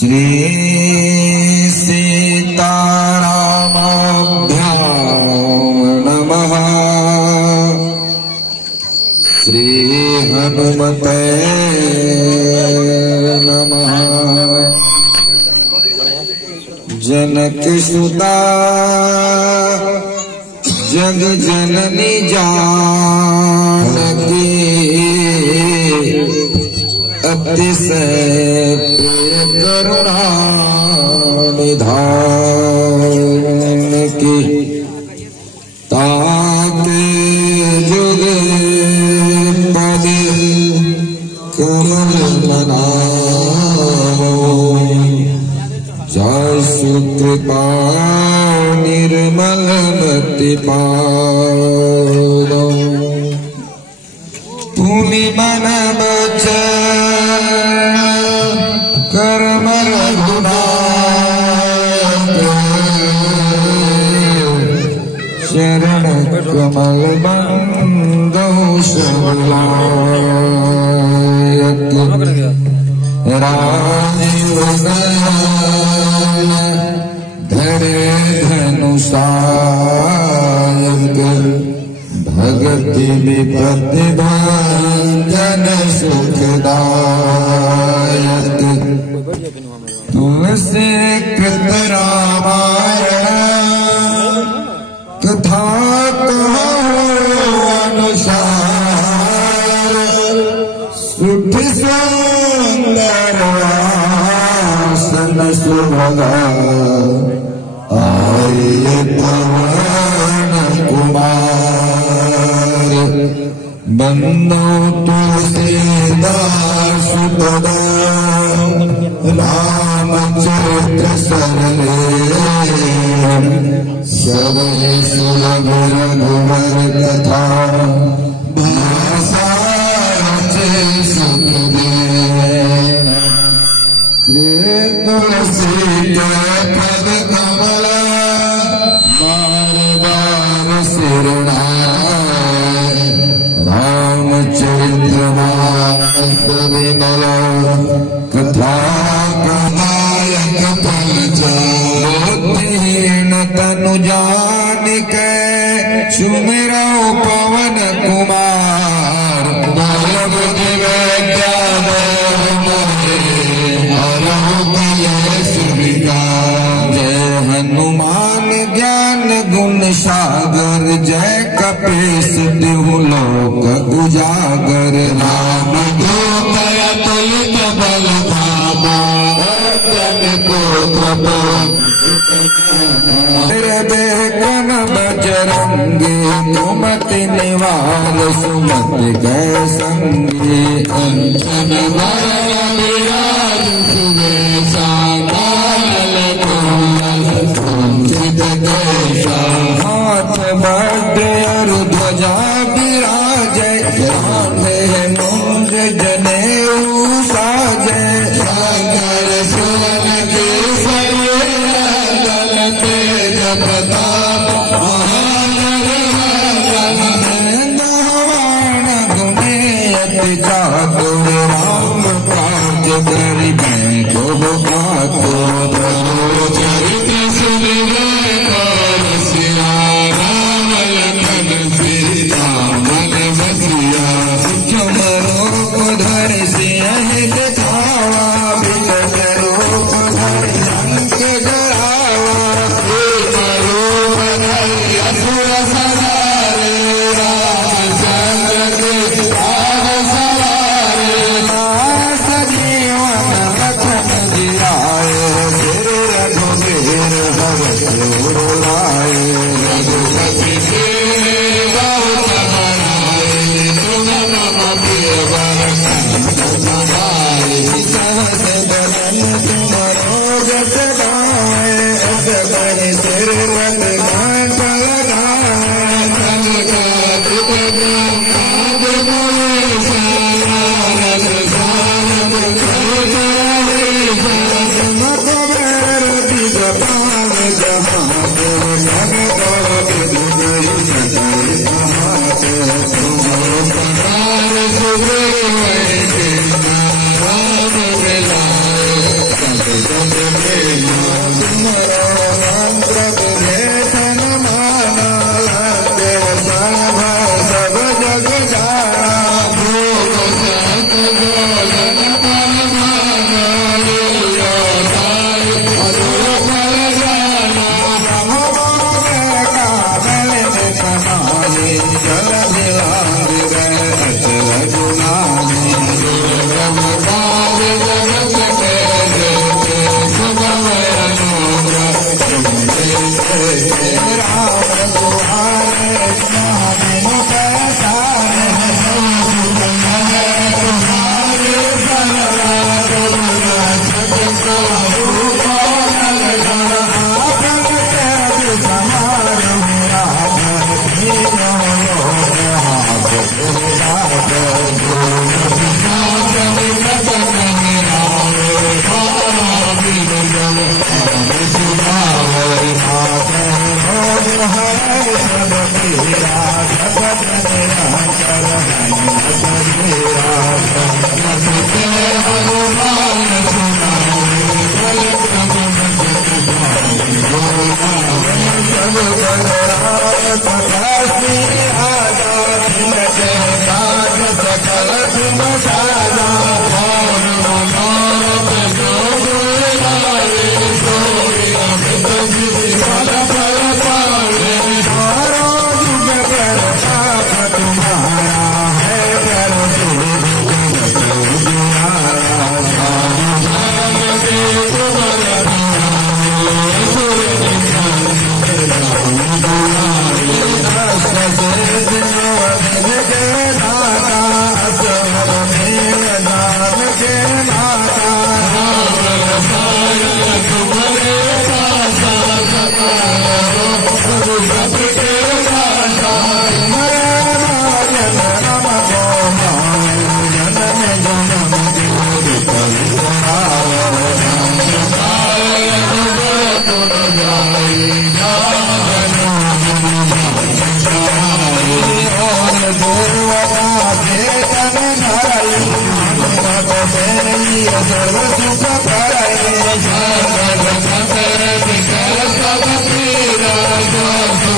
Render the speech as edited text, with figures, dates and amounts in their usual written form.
श्री सीतारामाभ्यां नमः। श्री हनुमते नमः। जनक सुता जग जननी जानकी अतिशय करुणा निधान की ताके जुग पद कमल बनाओ। जसु कृपा निर्मल मति पाओ। पुनि मन बचन कर्म रघुनाथ। शरण कमल बंदो सबलायक। राजीव नयन धरे धनुषायक। भगति विपत्ति भंजन सुखदायक। तुलसी कृत रामायण कथा अनुसार। सुठ सुंदर आसन सुभगा आये पवन कुमार। बंदो तुलसीदास पदा रामचरित्र सरले। सबहि सुलभ रघुवर कथा भाषा तुलसी पद कमल बार बार सिरनाय। रामचरित्र मानस विमल कथा कनायक पंचोत्तीर्ण तनु जानिके। सुमिरौ पवन कुमार बल बुद्धि विद्या जय हनुमान ज्ञान गुण सागर। जय कपीस तिहु लोक उजागर। राम दूत अतुलित बल धामा। बेकन बजरंगी कुमति निवार। सुमति गए संगी अंजन वरण विराज सुवेशा। हाथ बढ़ और ध्वजा विराजय। कांधे मुंज जनेऊ साजय। सागर सुवन केसरी नंदन तेज प्रताप महाजन गुणे अति चातुर। राम काज करिबे को आतुर। चरित्र सुनिबे सिया राम लखन सीता मन बसिया। सुखम रूप धरि सिंह दिखावा। बिकट रूप Sarva